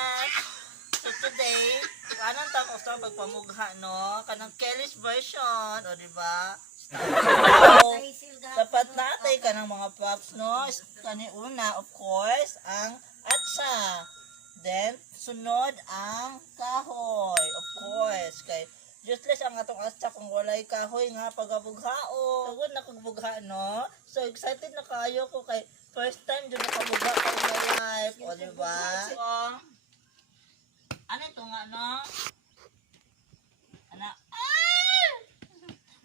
yes! So today, anong tapos ito pagpamugha, no? Kanang Kelly's version, o diba? Dapat natin ka ng mga props, no? Una, of course, ang atsa. Then, sunod ang kahoy, of course. Kay useless ang atong atsa kung walay kahoy nga pagabughaon. Tugod na kong bugha, no? So, excited na kayo ko kay first time dyan nakabugha ko in my life. O, diba? So, ano ito nga, no? Ano? Ay!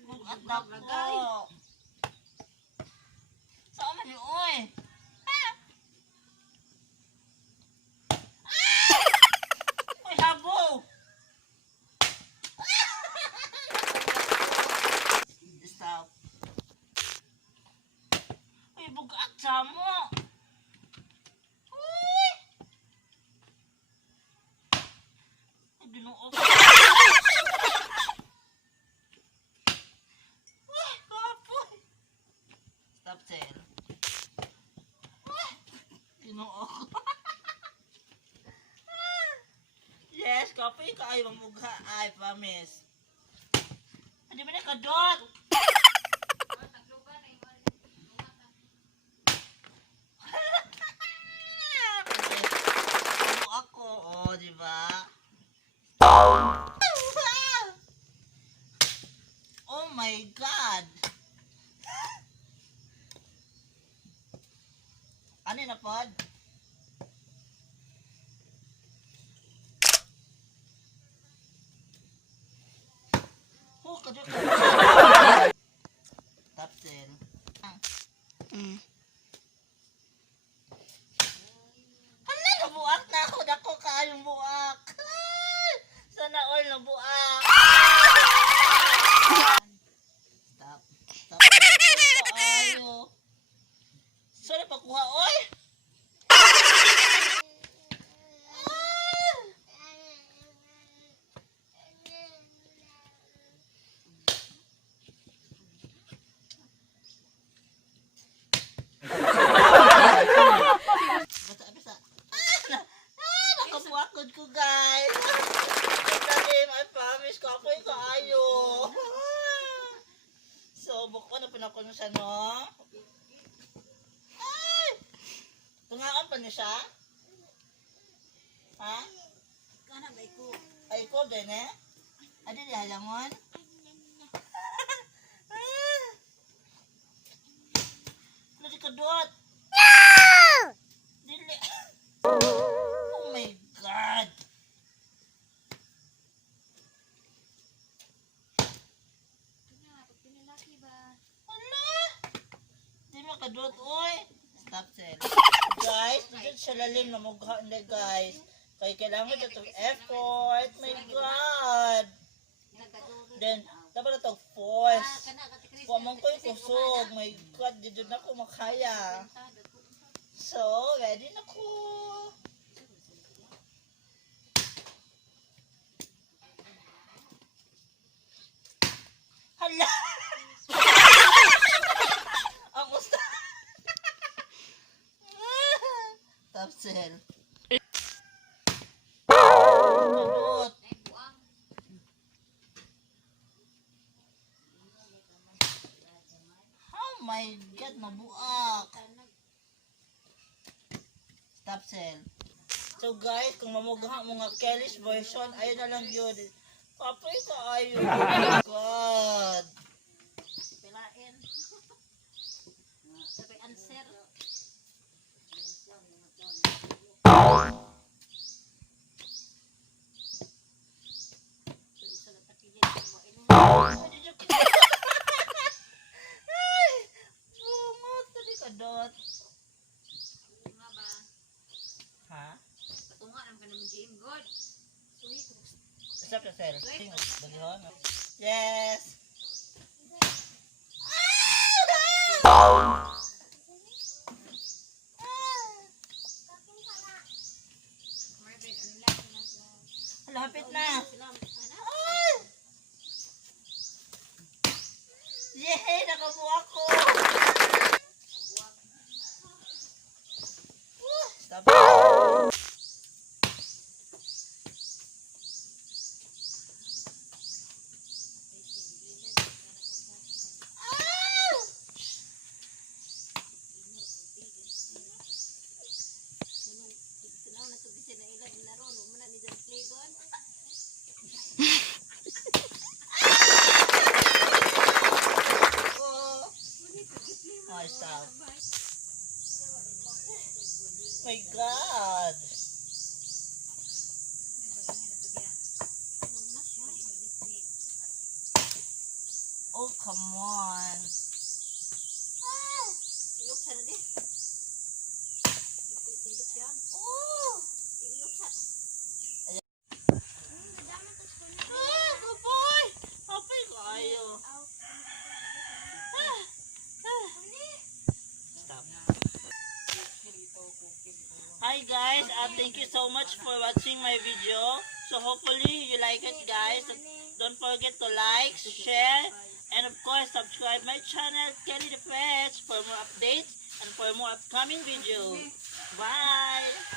Bugat na po. Saan man yun, oy? Uy, habo! Stop. Uy, bugat sa mo. Uy! Ay, ginoo ko. Uy, kapoy. Stop, Sel. Uy, ginoo ko. Yes, kapoy ka ay mamugha. I promise. Hindi mo na kadot. Ako, oh, di ba? Oh my God! Ano na pod? Oh, kadot ka. Tapsil. Hala, nabuak na ako. Dako kaayong buak. Sana all nabuak. Stop. Stop. Kaayo. Sorry, pakuha, oy. Nakabuakod ko, guys. I promise ko ako yung kaayo. So, buko na pinakon siya, no? Ay! Tungaan pa niya siya? Ha? Ay, ko din, eh? Adi, di halangon? Ano di kadot? Dili. Oh my God. Hala. Di makadot, oy. Stop, Sel. Guys, dito siya lalim na mugha. Hindi, guys. Kaya kailangan ito effort. My God. Then, dapat ito force. Kung amang ko yung kusog. My God, dito na ako makaya. So, ready na ko. Hala! Ang usta. Tapsel. Malot. Oh my God, nabuak. Tapsel. So guys, kung mamugha mo nga Kelly's version, ayun na lang yun. Papoy ka ayun. Oh my God. Pilain. Sabi answer. Ay! Bungot ka di kadot. Nga ba? Ha? Patunga naman ka naman Jim God. Stop yourself. Yes. Marvin, ano lang Lapit na. Ay! Yay! Nakabuha ko. Stop. Oh, come on. Ah! Ilok sa na din. Tingit yan. Oh! Ilok sa. Nadama to sa kulit. Ah, good boy! Apay kayo. Ah! Ah! Stop. Hi guys, thank you so much for watching my video. So hopefully you like it guys. Don't forget to like, share, and of course subscribe my channel Kelly the Pets for more updates and for more upcoming videos. Bye!